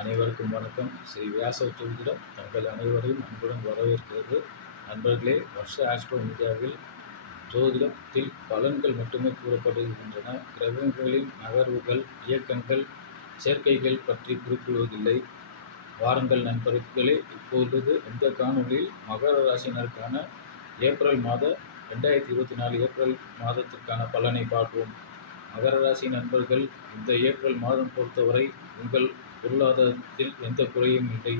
அனைவருக்கும் வணக்கம். ஸ்ரீ வியாச ஜோதிடம் தங்கள் அனைவரையும் அன்புடன் வரவேற்கிறது. நண்பர்களே, வருஷ ஆஸ்ட்ரோ மீடியாவில் ஜோதிடத்தில் பலன்கள் மட்டுமே கூறப்படுகின்றன. கிரகங்களின் நகர்வுகள், இயக்கங்கள், சேர்க்கைகள் பற்றி குறிப்பிடுவதில்லை. வாருங்கள் நண்பர்களே, இப்பொழுது இந்த காணொலியில் மகர ராசினருக்கான ஏப்ரல் மாத 2024 ஏப்ரல் மாதத்திற்கான பலனை பார்ப்போம். மகர ராசி நண்பர்கள், இந்த ஏப்ரல் மாதம் பொறுத்தவரை உங்கள் பொருளாதாரத்தில் எந்த குறையும் இல்லை.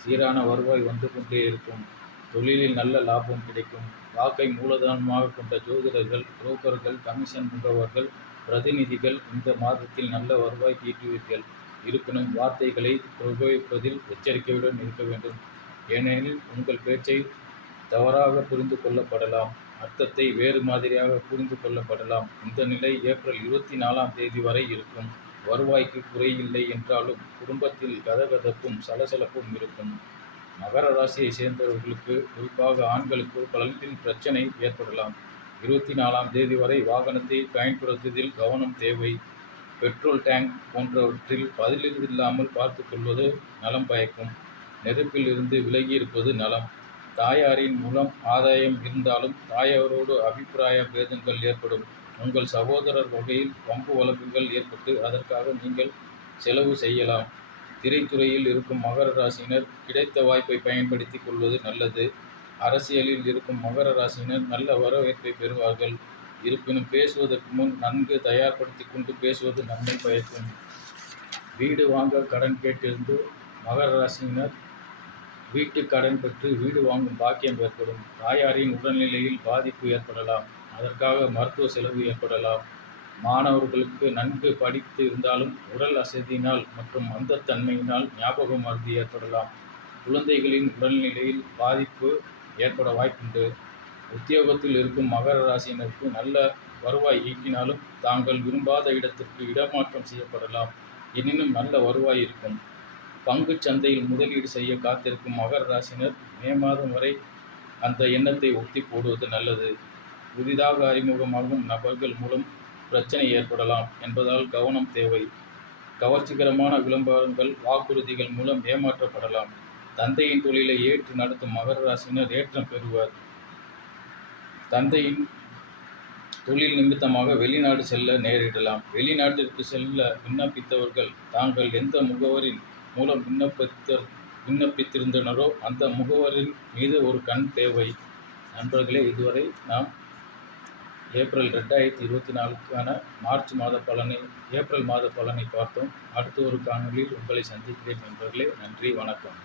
சீரான வருவாய் வந்து கொண்டே இருக்கும். தொழிலில் நல்ல லாபம் கிடைக்கும். வாக்கை மூலதனமாக கொண்ட ஜோதிடர்கள், புரோக்கர்கள், கமிஷன் முகவர்கள், பிரதிநிதிகள் இந்த மாதத்தில் நல்ல வருவாய் ஈட்டுவீர்கள். இருப்பினும் வார்த்தைகளை உபயோகிப்பதில் எச்சரிக்கையுடன் இருக்க வேண்டும். ஏனெனில் உங்கள் பேச்சை தவறாக புரிந்து கொள்ளப்படலாம். அர்த்தத்தை வேறு மாதிரியாக புரிந்து கொள்ளப்படலாம். இந்த நிலை ஏப்ரல் 24ஆம் தேதி வரை இருக்கும். வருவாய்க்கு குறையில்லை என்றாலும் குடும்பத்தில் கதகதப்பும் சலசலப்பும் இருக்கும். மகர ராசியை சேர்ந்தவர்களுக்கு, குறிப்பாக ஆண்களுக்கு பலனில் பிரச்சனை ஏற்படலாம். 24ஆம் தேதி வரை வாகனத்தை பயன்படுத்துவதில் கவனம் தேவை. பெட்ரோல் டேங்க் போன்றவற்றில் பதிலில்லாமல் பார்த்து கொள்வது நலம் பயக்கும். நெருப்பில் இருந்து விலகி இருப்பது நலம். தாயாரின் மூலம் ஆதாயம் இருந்தாலும் தாயாரோடு அபிப்பிராய பேதங்கள் ஏற்படும். உங்கள் சகோதரர் வகையில் வம்பு வழக்குகள் ஏற்பட்டு அதற்காக நீங்கள் செலவு செய்யலாம். திரைத்துறையில் இருக்கும் மகர ராசியினர் கிடைத்த வாய்ப்பை பயன்படுத்தி கொள்வது நல்லது. அரசியலில் இருக்கும் மகர ராசியினர் நல்ல வரவேற்பை பெறுவார்கள். இருப்பினும் பேசுவதற்கு முன் நன்கு தயார்படுத்தி கொண்டு பேசுவது நன்மை பயக்கும். வீடு வாங்க கடன் கேட்டிருந்து மகர ராசியினர் வீட்டு கடன் பெற்று வீடு வாங்கும் பாக்கியம் ஏற்படும். தாயாரின் உடல்நிலையில் பாதிப்பு ஏற்படலாம். அதற்காக மருத்துவ செலவு ஏற்படலாம். மாணவர்களுக்கு நன்கு படித்து இருந்தாலும் உடல் அசதியினால் மற்றும் மந்தத்தன்மையினால் ஞாபக மறதி ஏற்படலாம். குழந்தைகளின் உடல்நிலையில் பாதிப்பு ஏற்பட வாய்ப்புண்டு. உத்தியோகத்தில் இருக்கும் மகர ராசியினருக்கு நல்ல வருவாய் ஈட்டினாலும் தாங்கள் விரும்பாத இடத்திற்கு இடமாற்றம் செய்யப்படலாம். எனினும் நல்ல வருவாய் இருக்கும். பங்கு சந்தையில் முதலீடு செய்ய காத்திருக்கும் மகர ராசினர் மே மாதம் வரை அந்த எண்ணத்தை ஒத்தி போடுவது நல்லது. புதிதாக அறிமுகமாகும் நபர்கள் மூலம் பிரச்சனை ஏற்படலாம் என்பதால் கவனம் தேவை. கவர்ச்சிகரமான விளம்பரங்கள், வாக்குறுதிகள் மூலம் ஏமாற்றப்படலாம். தந்தையின் தொழிலை ஏற்று நடத்தும் மகர ராசினர் ஏற்றம் பெறுவர். தந்தையின் தொழில் நிமித்தமாக வெளிநாடு செல்ல நேரிடலாம். வெளிநாட்டிற்கு செல்ல விண்ணப்பித்தவர்கள் தாங்கள் எந்த முகவரின் மூலம் விண்ணப்பித்திருந்தனரோ அந்த முகவரின் மீது ஒரு கண் தேவை. நண்பர்களே, இதுவரை நாம் ஏப்ரல் 2024க்கான ஏப்ரல் மாத பலனை பார்த்தோம். அடுத்த ஒரு காணொலியில் உங்களை சந்திக்கிறேன் நண்பர்களே. நன்றி, வணக்கம்.